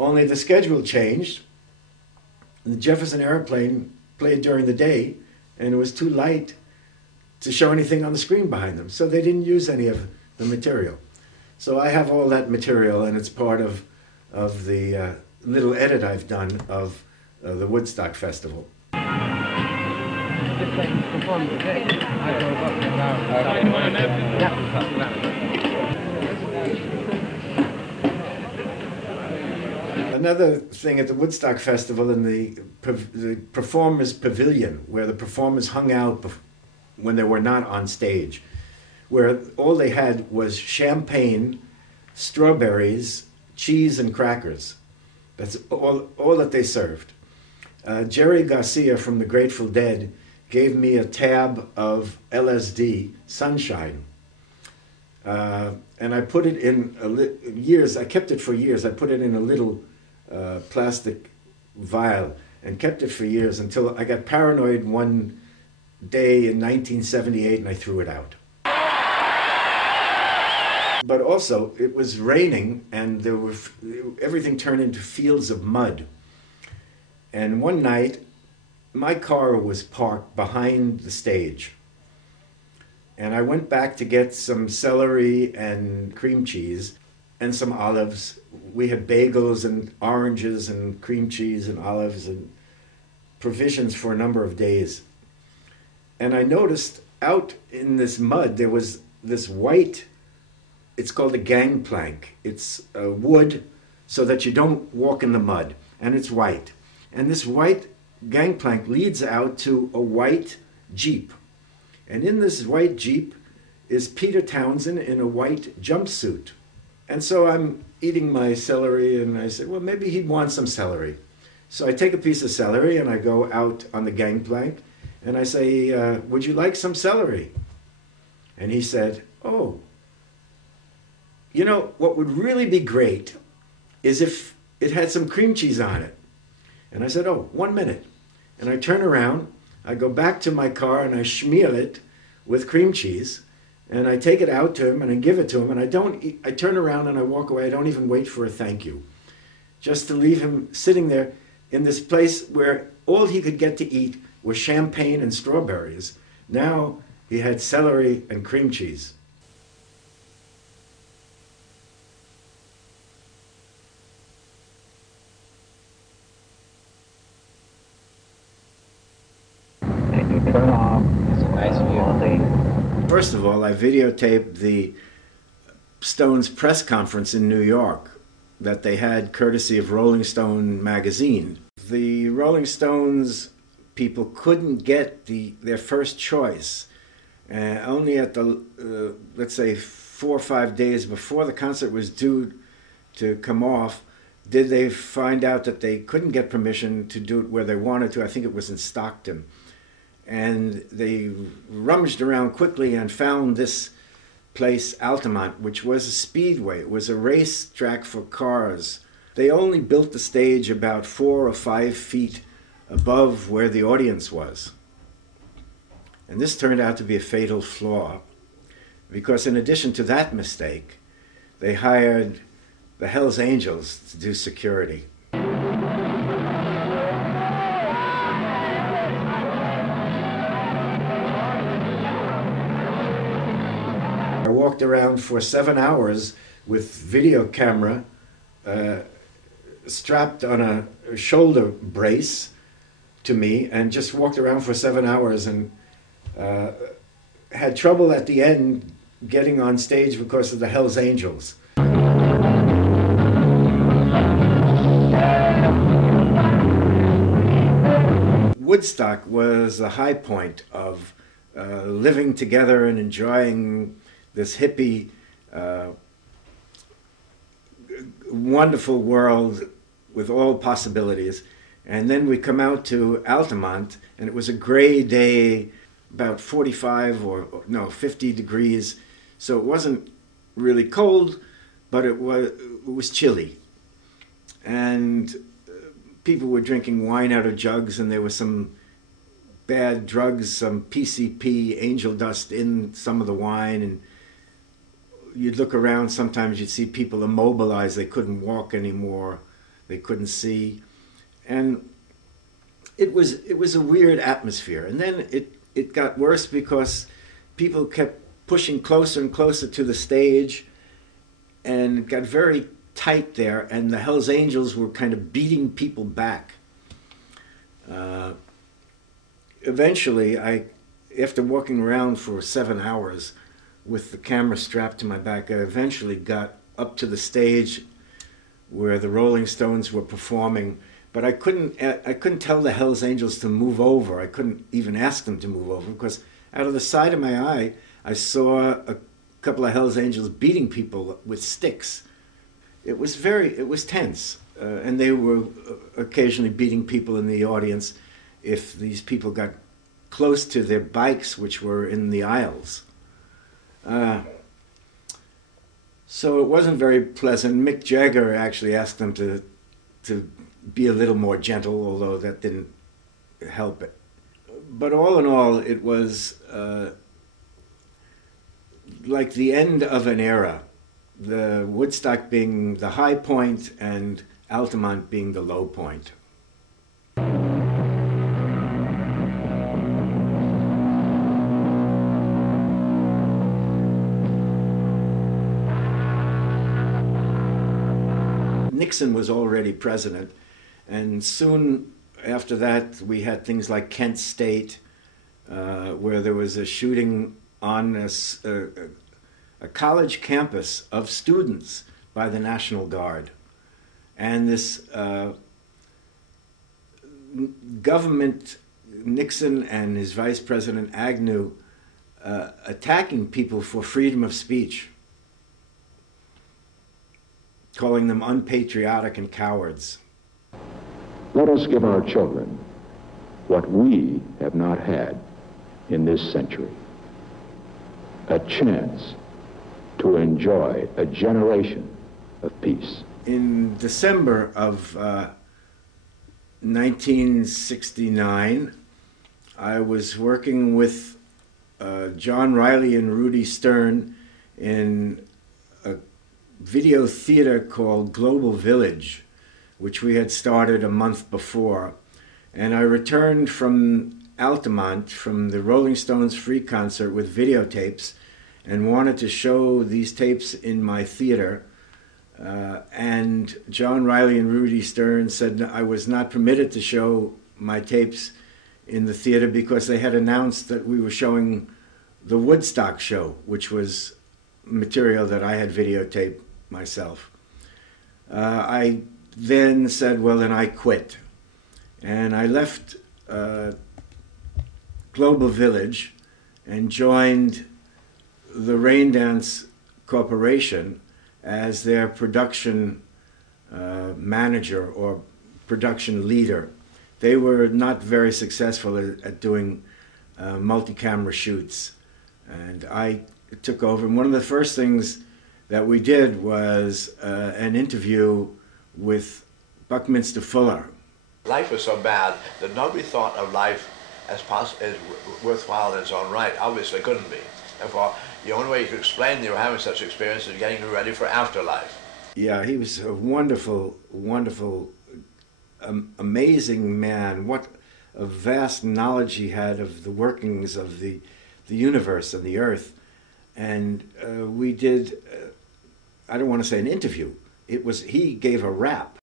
Only the schedule changed. The Jefferson Airplane played during the day, and it was too light to show anything on the screen behind them. So they didn't use any of the material. So I have all that material, and it's part of the little edit I've done of the Woodstock Festival. Another thing at the Woodstock Festival in the Performers Pavilion, where the performers hung out when they were not on stage, where all they had was champagne, strawberries, cheese, and crackers. That's all that they served. Jerry Garcia from the Grateful Dead gave me a tab of LSD, Sunshine. And I put it in years, I kept it for years. I put it in a little plastic vial and kept it for years until I got paranoid one day in 1978 and I threw it out. But also, it was raining and everything turned into fields of mud. And one night, my car was parked behind the stage. And I went back to get some celery and cream cheese and some olives. We had bagels and oranges and cream cheese and olives and provisions for a number of days. And I noticed out in this mud, there was this white, it's called a gangplank. It's wood so that you don't walk in the mud, and it's white. And this white gangplank leads out to a white Jeep. And in this white Jeep is Peter Townsend in a white jumpsuit. And so I'm eating my celery and I said, well, maybe he'd want some celery. So I take a piece of celery and I go out on the gangplank and I say, would you like some celery? And he said, oh, you know, what would really be great is if it had some cream cheese on it. And I said, oh, 1 minute. And I turn around, I go back to my car and I smear it with cream cheese. And I take it out to him and I give it to him. And I turn around and I walk away. I don't even wait for a thank you. Just to leave him sitting there in this place where all he could get to eat was champagne and strawberries. Now he had celery and cream cheese. Turn off. It's a nice view. First of all, I videotaped the Stones press conference in New York that they had courtesy of Rolling Stone magazine. The Rolling Stones people couldn't get their first choice. Only at the, let's say, 4 or 5 days before the concert was due to come off, did they find out that they couldn't get permission to do it where they wanted to. I think it was in Stockton. And they rummaged around quickly and found this place, Altamont, which was a speedway. It was a racetrack for cars. They only built the stage about 4 or 5 feet above where the audience was. And this turned out to be a fatal flaw, because in addition to that mistake, they hired the Hells Angels to do security. I walked around for 7 hours with video camera strapped on a shoulder brace to me and just walked around for 7 hours and had trouble at the end getting on stage because of the Hells Angels. Woodstock was the high point of living together and enjoying this hippie, wonderful world with all possibilities. And then we come out to Altamont, and it was a gray day, about 45 or no, 50 degrees. So it wasn't really cold, but it was chilly. And people were drinking wine out of jugs, and there was some bad drugs, some PCP, angel dust in some of the wine. And you'd look around, sometimes you'd see people immobilized, they couldn't walk anymore. They couldn't see. And it was a weird atmosphere. And then it got worse because people kept pushing closer and closer to the stage, and it got very tight there, and the Hells Angels were kind of beating people back. Eventually, after walking around for 7 hours with the camera strapped to my back, I eventually got up to the stage where the Rolling Stones were performing, but I couldn't tell the Hells Angels to move over. I couldn't even ask them to move over, because out of the side of my eye, I saw a couple of Hells Angels beating people with sticks. It was tense, and they were occasionally beating people in the audience if these people got close to their bikes, which were in the aisles. So it wasn't very pleasant. Mick Jagger actually asked them to be a little more gentle, although that didn't help it. But all in all, it was like the end of an era. The Woodstock being the high point and Altamont being the low point. Nixon was already president, and soon after that we had things like Kent State, where there was a shooting on a college campus of students by the National Guard. And this government, Nixon and his vice president Agnew, attacking people for freedom of speech, calling them unpatriotic and cowards. Let us give our children what we have not had in this century: a chance to enjoy a generation of peace. In December of 1969, I was working with John Riley and Rudy Stern in a video theater called Global Village, which we had started a month before. And I returned from Altamont, from the Rolling Stones free concert, with videotapes, and wanted to show these tapes in my theater. And John Riley and Rudy Stern said I was not permitted to show my tapes in the theater because they had announced that we were showing the Woodstock show, which was material that I had videotaped myself. I then said, well, then I quit. And I left Global Village and joined the Rain Dance Corporation as their production manager or production leader. They were not very successful at doing multi-camera shoots, and I took over. And one of the first things that we did was an interview with Buckminster Fuller. Life was so bad that nobody thought of life as worthwhile in its own right. Obviously, it couldn't be. Therefore, the only way you could explain that you were having such experience is getting ready for afterlife. Yeah, he was a wonderful, wonderful, amazing man. What a vast knowledge he had of the workings of the universe and the earth. And we did, I don't want to say an interview, he gave a rap